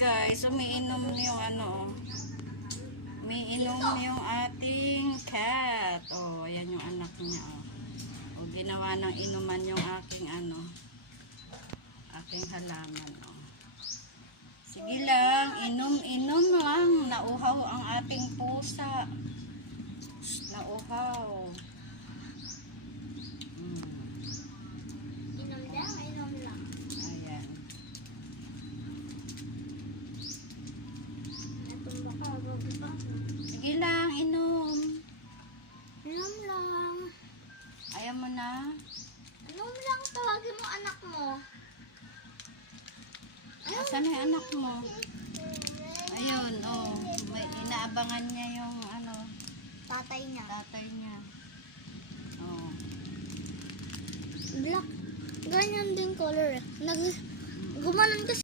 guys, umiinom yung ano, umiinom yung ating cat. Oh, ayan yung anak niya. Oh, ginawa ng inuman yung aking ano, aking halaman. Oh. Sige lang, inom lang. Nauhaw ang ating pusa. Nauhaw. Inom lang, inom lang. Ayan. Natumba ka, bago pa. Sige lang, inom. Inom lang. Ayaw mo na? Inom lang, tawagin mo anak mo. Asan na yung anak mo? Ayun, oh. May inaabangan niya yung ano, Tatay niya. tatay niya. Oh. Black. Ganyan din color eh. Gumanon kasi.